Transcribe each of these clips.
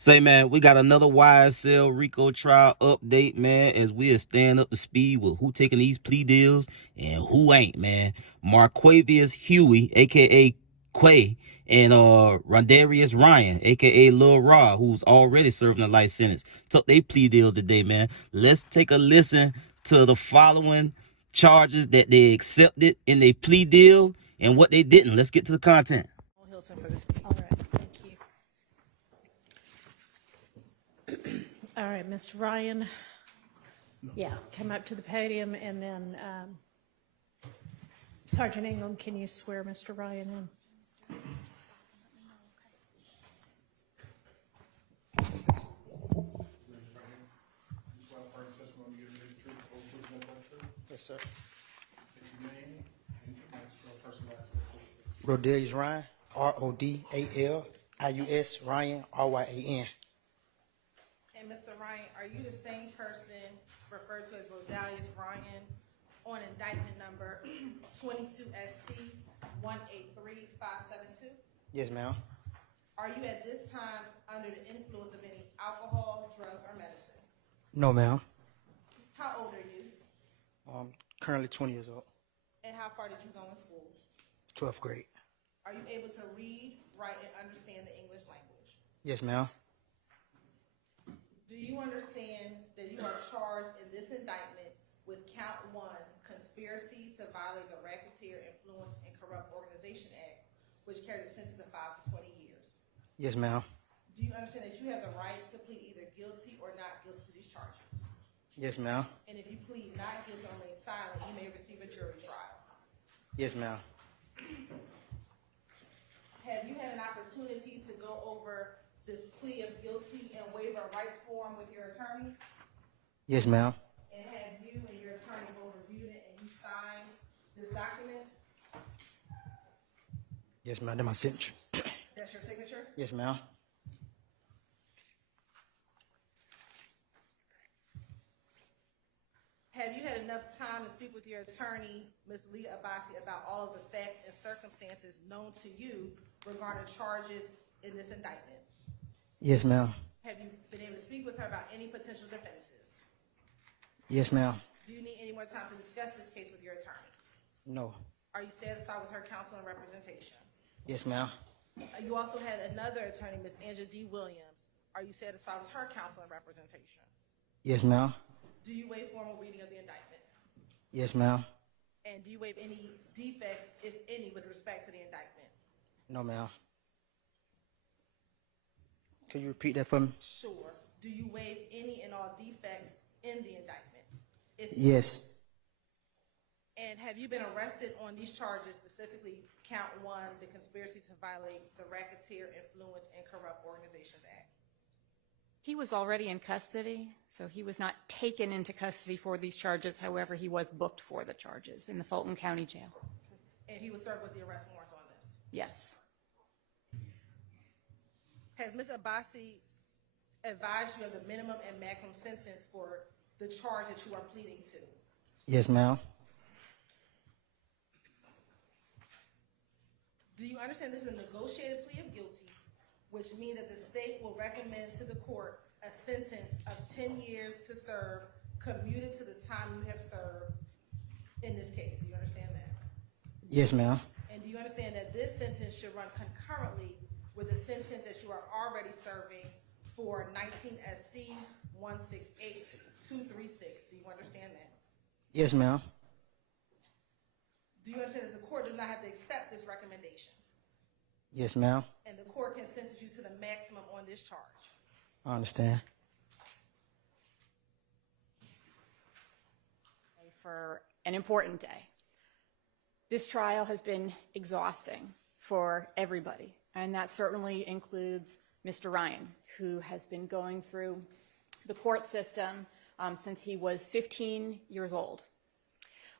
Say, man, we got another YSL Rico trial update, man, as we are staying up to speed with who taking these plea deals and who ain't, man. Marquavius Huey, a.k.a. Quay, and Rondarius Ryan, a.k.a. Lil Ra, who's already serving a life sentence, took their plea deals today, man. Let's take a listen to the following charges that they accepted in their plea deal and what they didn't. Let's get to the content. Hilton for this. All right, thank you. All right, Ms. Ryan. Yeah, come up to the podium, and then Sergeant Ingram, can you swear Mr. Ryan in? Yes, sir. Rodalius Ryan, Rodalius Ryan, Ryan. And Mr. Ryan, are you the same person referred to as Rodalius Ryan on indictment number 22SC 183572? Yes, ma'am. Are you at this time under the influence of any alcohol, drugs, or medicine? No, ma'am. How old are you? Currently 20 years old. And how far did you go in school? 12th grade. Are you able to read, write, and understand the English language? Yes, ma'am. Do you understand that you are charged in this indictment with count 1, conspiracy to violate the Racketeer Influence and Corrupt Organization Act, which carries a sentence of 5 to 20 years? Yes, ma'am. Do you understand that you have the right to plead either guilty or not guilty to these charges? Yes, ma'am. And if you plead not guilty or remain silent, you may receive a jury trial. Yes, ma'am. Have you had an opportunity to go over this plea of guilty and waiver of rights form with your attorney? Yes, ma'am. And have you and your attorney both reviewed it and you signed this document? Yes, ma'am. That's my signature. That's your signature? Yes, ma'am. Have you had enough time to speak with your attorney, Ms. Leah Abbasi, about all of the facts and circumstances known to you regarding charges in this indictment? Yes, ma'am. Have you been able to speak with her about any potential defenses? Yes, ma'am. Do you need any more time to discuss this case with your attorney? No. Are you satisfied with her counsel and representation? Yes, ma'am. You also had another attorney, Ms. Angela D. Williams. Are you satisfied with her counsel and representation? Yes, ma'am. Do you waive formal reading of the indictment? Yes, ma'am. And do you waive any defects, if any, with respect to the indictment? No, ma'am. Could you repeat that for me? Sure. Do you waive any and all defects in the indictment? Yes. And have you been arrested on these charges, specifically count 1, the conspiracy to violate the Racketeer Influence and Corrupt Organizations Act? He was already in custody, so he was not taken into custody for these charges. However, he was booked for the charges in the Fulton County Jail. And he was served with the arrest warrants on this? Yes. Has Ms. Abbasi advised you of the minimum and maximum sentence for the charge that you are pleading to? Yes, ma'am. Do you understand this is a negotiated plea of guilty, which means that the state will recommend to the court a sentence of 10 years to serve, commuted to the time you have served in this case? Do you understand that? Yes, ma'am. And do you understand that this sentence should run concurrently with the sentence that you are already serving for 19 SC 168236? Do you understand that? Yes, ma'am. Do you understand that the court does not have to accept this recommendation? Yes, ma'am. And the court can sentence you to the maximum on this charge? I understand. For an important day. This trial has been exhausting for everybody, and that certainly includes Mr. Ryan, who has been going through the court system since he was 15 years old.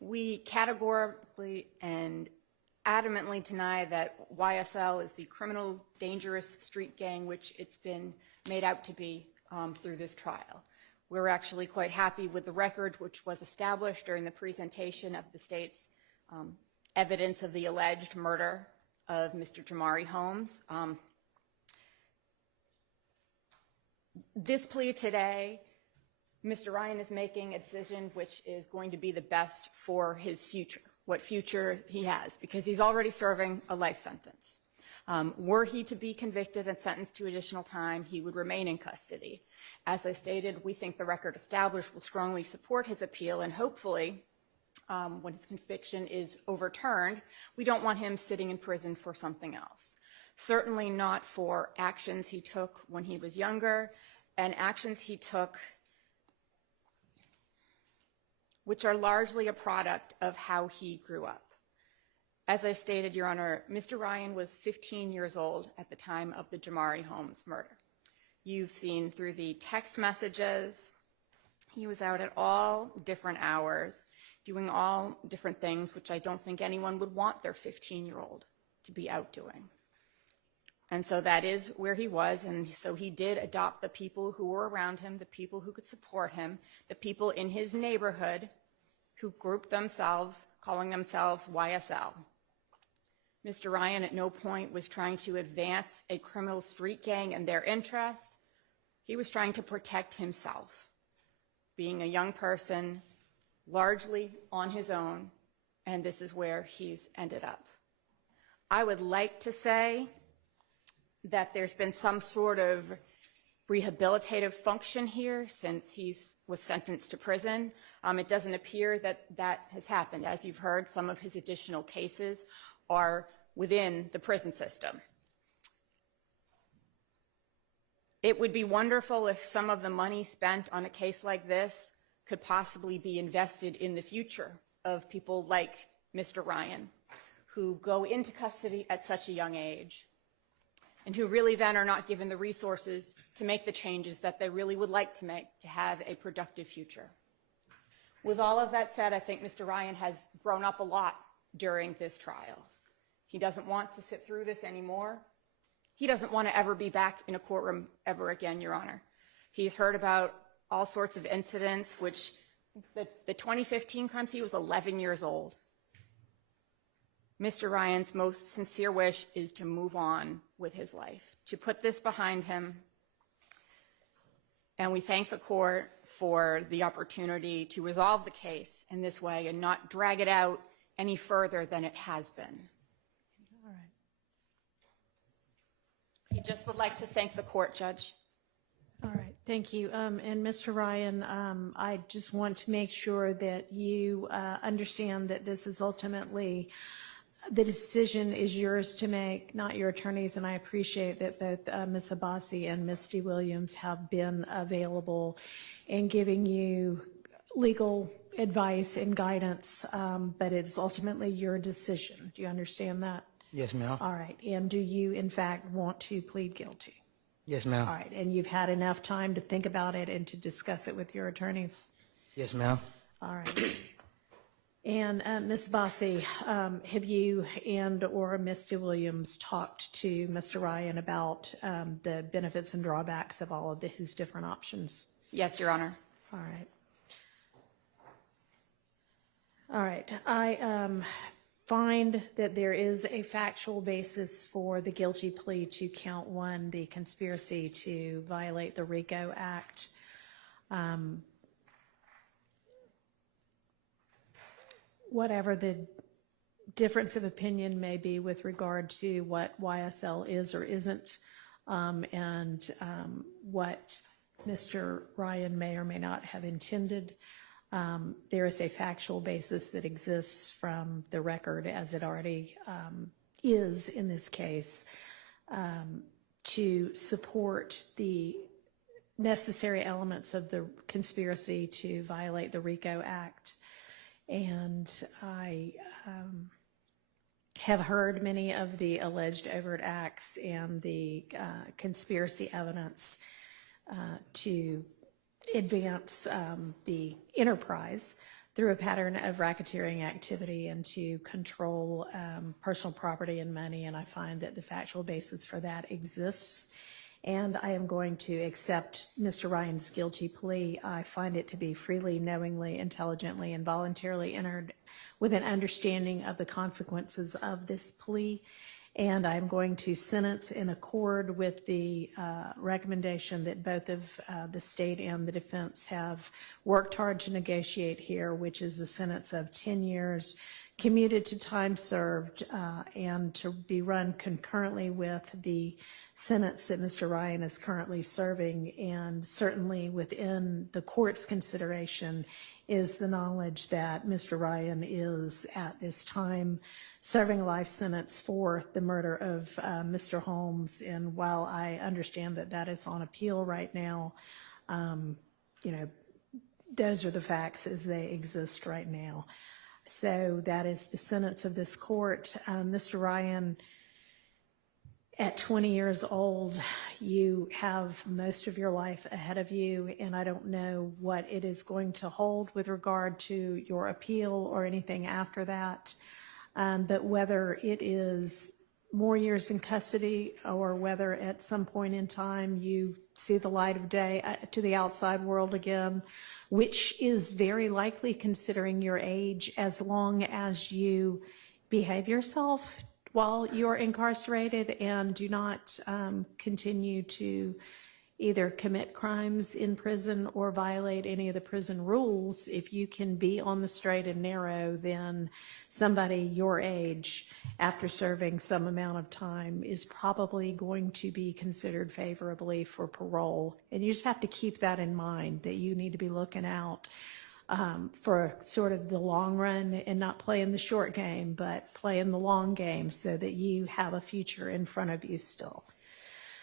We categorically and adamantly deny that YSL is the criminal, dangerous street gang which it's been made out to be through this trial. We're actually quite happy with the record which was established during the presentation of the state's evidence of the alleged murder of Mr. Jamari Holmes. this plea today, Mr. Ryan is making a decision which is going to be the best for his future, what future he has, because he's already serving a life sentence. Were he to be convicted and sentenced to additional time, he would remain in custody. As I stated, we think the record established will strongly support his appeal, and hopefully, when his conviction is overturned, we don't want him sitting in prison for something else. Certainly not for actions he took when he was younger, and actions he took which are largely a product of how he grew up. As I stated, Your Honor, Mr. Ryan was 15 years old at the time of the Jamari Holmes murder. You've seen through the text messages, he was out at all different hours, doing all different things, which I don't think anyone would want their 15-year-old to be out doing. And so that is where he was, and so he did adopt the people who were around him, the people who could support him, the people in his neighborhood who grouped themselves, calling themselves YSL. Mr. Ryan at no point was trying to advance a criminal street gang and their interests. He was trying to protect himself, being a young person, largely on his own, and this is where he's ended up. I would like to say that there's been some sort of rehabilitative function here since he was sentenced to prison. It doesn't appear that that has happened. As you've heard, some of his additional cases are within the prison system. It would be wonderful if some of the money spent on a case like this could possibly be invested in the future of people like Mr. Ryan, who go into custody at such a young age, and who really then are not given the resources to make the changes that they really would like to make to have a productive future. With all of that said, I think Mr. Ryan has grown up a lot during this trial. He doesn't want to sit through this anymore. He doesn't want to ever be back in a courtroom ever again, Your Honor. He's heard about all sorts of incidents, which the 2015 crimes, he was 11 years old. Mr. Ryan's most sincere wish is to move on with his life, to put this behind him. And we thank the court for the opportunity to resolve the case in this way and not drag it out any further than it has been. All right. He just would like to thank the court, Judge. All right, thank you. And Mr. Ryan, I just want to make sure that you understand that this is ultimately, the decision is yours to make, not your attorneys, and I appreciate that both Ms. Abbasi and Misty Williams have been available in giving you legal advice and guidance, but it's ultimately your decision. Do you understand that? Yes, ma'am. All right, and do you in fact want to plead guilty? Yes, ma'am. All right, and you've had enough time to think about it and to discuss it with your attorneys? Yes, ma'am. All right. And Ms. Abbasi, have you and or Mr. Williams talked to Mr. Ryan about the benefits and drawbacks of all of his different options? Yes, Your Honor. All right. All right. I find that there is a factual basis for the guilty plea to count one, the conspiracy to violate the RICO Act. Whatever the difference of opinion may be with regard to what YSL is or isn't, and what Mr. Ryan may or may not have intended, there is a factual basis that exists from the record as it already is in this case to support the necessary elements of the conspiracy to violate the RICO Act. And I have heard many of the alleged overt acts and the conspiracy evidence to advance the enterprise through a pattern of racketeering activity and to control personal property and money, and I find that the factual basis for that exists. And I am going to accept Mr. Ryan's guilty plea. I find it to be freely, knowingly, intelligently, and voluntarily entered with an understanding of the consequences of this plea. and I'm going to sentence in accord with the recommendation that both of the state and the defense have worked hard to negotiate here, which is a sentence of 10 years commuted to time served and to be run concurrently with the sentence that Mr. Ryan is currently serving. And certainly within the court's consideration is the knowledge that Mr. Ryan is at this time serving a life sentence for the murder of Mr. Holmes. And while I understand that that is on appeal right now, you know, those are the facts as they exist right now. So that is the sentence of this court. Mr. Ryan, at 20 years old, you have most of your life ahead of you, and I don't know what it is going to hold with regard to your appeal or anything after that. But whether it is more years in custody or whether at some point in time you see the light of day to the outside world again, which is very likely considering your age, as long as you behave yourself while you're incarcerated and do not continue to either commit crimes in prison or violate any of the prison rules. If you can be on the straight and narrow, then somebody your age, after serving some amount of time, is probably going to be considered favorably for parole. And you just have to keep that in mind, that you need to be looking out for sort of the long run and not playing the short game, but playing the long game so that you have a future in front of you still.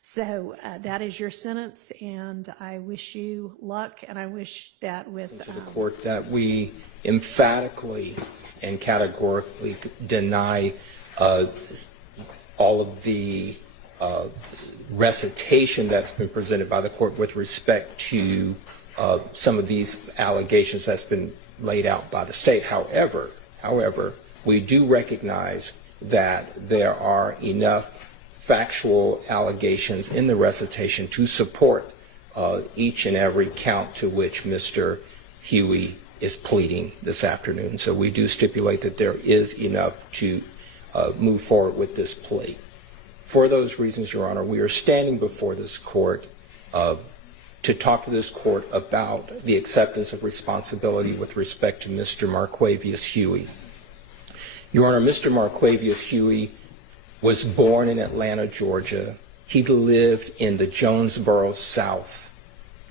So that is your sentence, and I wish you luck, and I wish that with to the court that we emphatically and categorically deny all of the recitation that's been presented by the court with respect to some of these allegations that's been laid out by the state. However, we do recognize that there are enough factual allegations in the recitation to support each and every count to which Mr. Huey is pleading this afternoon. So we do stipulate that there is enough to move forward with this plea. For those reasons, Your Honor, we are standing before this court to talk to this court about the acceptance of responsibility with respect to Mr. Marquavius Huey. Your Honor, Mr. Marquavius Huey was born in Atlanta, Georgia. He lived in the Jonesboro South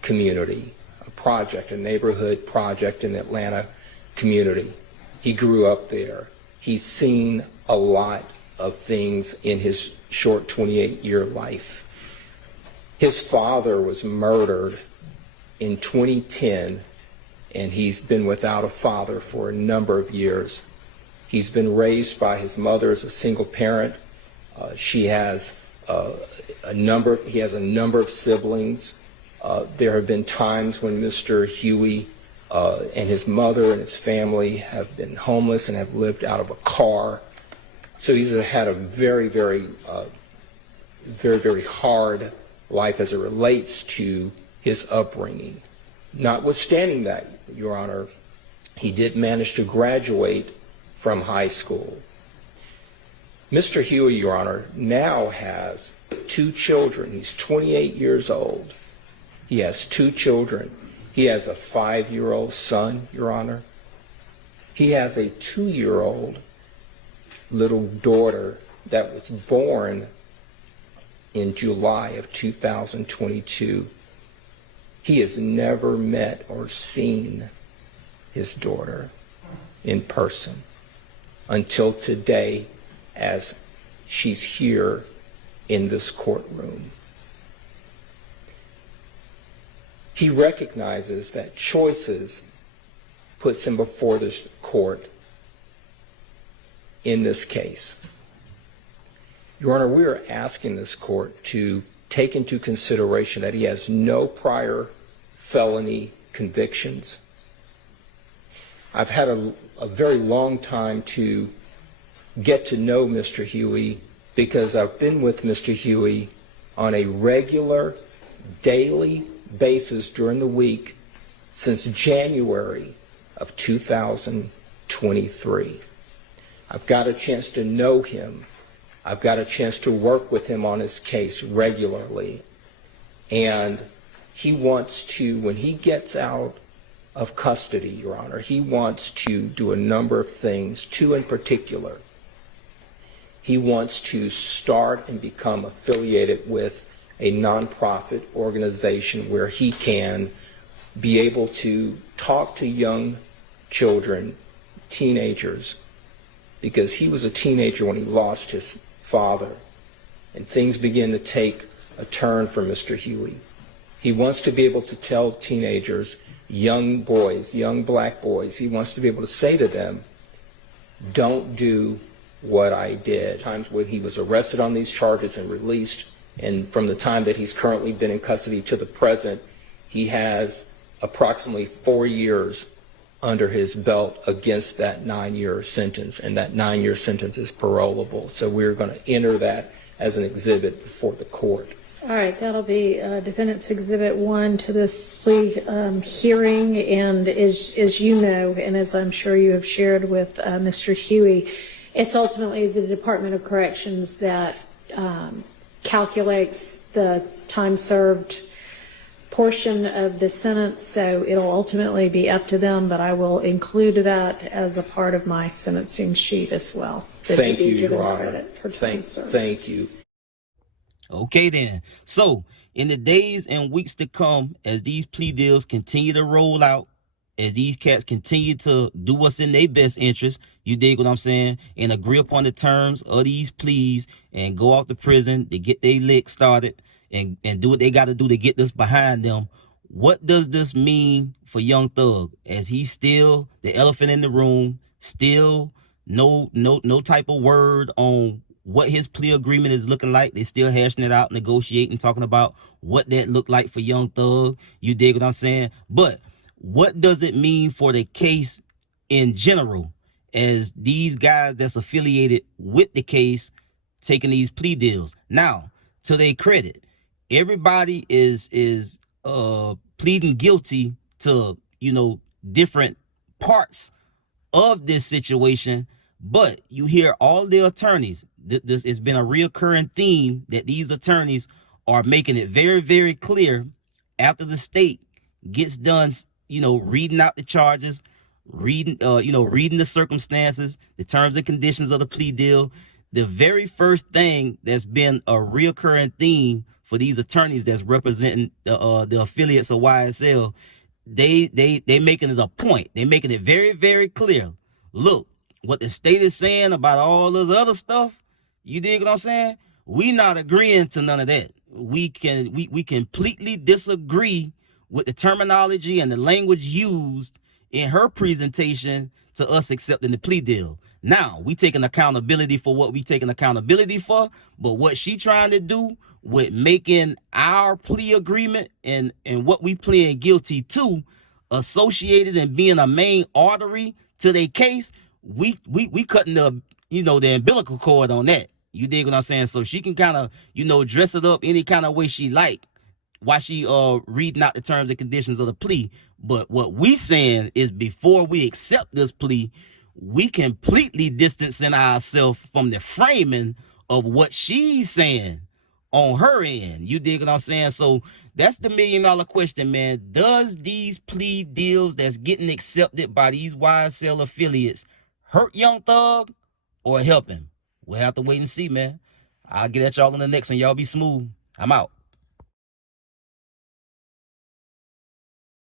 community, a neighborhood project in the Atlanta community. He grew up there. He's seen a lot of things in his short 28-year life. His father was murdered in 2010, and he's been without a father for a number of years. He's been raised by his mother as a single parent. He has a number of siblings. There have been times when Mr. Huey and his mother and his family have been homeless and have lived out of a car. So he's had a very, very hard life as it relates to his upbringing. Notwithstanding that, Your Honor, he did manage to graduate from high school. Mr. Huey, Your Honor, now has 2 children. He's 28 years old. He has 2 children. He has a 5-year-old son, Your Honor. He has a 2-year-old little daughter that was born in July of 2022. He has never met or seen his daughter in person until today, as she's here in this courtroom. He recognizes that choices puts him before this court in this case. Your Honor, we are asking this court to take into consideration that he has no prior felony convictions. I've had a very long time to get to know Mr. Huey because I've been with Mr. Huey on a regular, daily basis during the week since January of 2023. I've got a chance to know him I've got a chance to work with him on his case regularly. And he wants to, when he gets out of custody, Your Honor, he wants to do a number of things, two in particular. He wants to start and become affiliated with a nonprofit organization where he can be able to talk to young children, teenagers, because he was a teenager when he lost his father, and things begin to take a turn for Mr. Huey. He wants to be able to tell teenagers, young boys, young black boys, he wants to be able to say to them, don't do what I did. Times when he was arrested on these charges and released, and from the time that he's currently been in custody to the present, he has approximately 4 years under his belt against that 9-year sentence, and that 9-year sentence is parolable. So we're going to enter that as an exhibit before the court. All right, that'll be Defendant's Exhibit 1 to this plea hearing, and as you know, and as I'm sure you have shared with Mr. Huey, it's ultimately the Department of Corrections that calculates the time served portion of the sentence, so it'll ultimately be up to them, but I will include that as a part of my sentencing sheet as well. Thank you, Your Honor. Thank you. Okay then. So in the days and weeks to come, as these plea deals continue to roll out, as these cats continue to do what's in their best interest, you dig what I'm saying, and agree upon the terms of these pleas and go off to prison to get their lick started and do what they got to do to get this behind them. What does this mean for Young Thug, as he's still the elephant in the room, still no type of word on what his plea agreement is looking like? They still hashing it out, negotiating, talking about what that looked like for Young Thug. You dig what I'm saying? But what does it mean for the case in general, as these guys that's affiliated with the case taking these plea deals? Now, to their credit, everybody is pleading guilty to, different parts of this situation, but you hear all the attorneys, this has been a reoccurring theme, that these attorneys are making it very, very clear after the state gets done, reading out the charges, reading the circumstances, the terms and conditions of the plea deal. The very first thing that's been a reoccurring theme for these attorneys that's representing the affiliates of YSL, they making it a point. They making it very, very clear. Look, what the state is saying about all this other stuff, you dig what I'm saying? We not agreeing to none of that. We completely disagree with the terminology and the language used in her presentation to us accepting the plea deal. Now, we taking accountability for what we taking accountability for, but what she trying to do with making our plea agreement and what we pleading guilty to associated and being a main artery to their case, we cutting the umbilical cord on that. You dig what I'm saying? So she can kind of, dress it up any kind of way she like while she reading out the terms and conditions of the plea. But what we saying is, before we accept this plea, we completely distancing ourselves from the framing of what she's saying on her end. You dig what I'm saying? So that's the $1 million question, man. Does these plea deals that's getting accepted by these YSL affiliates hurt Young Thug or help him? We'll have to wait and see, man. I'll get at y'all on the next one. Y'all be smooth. I'm out.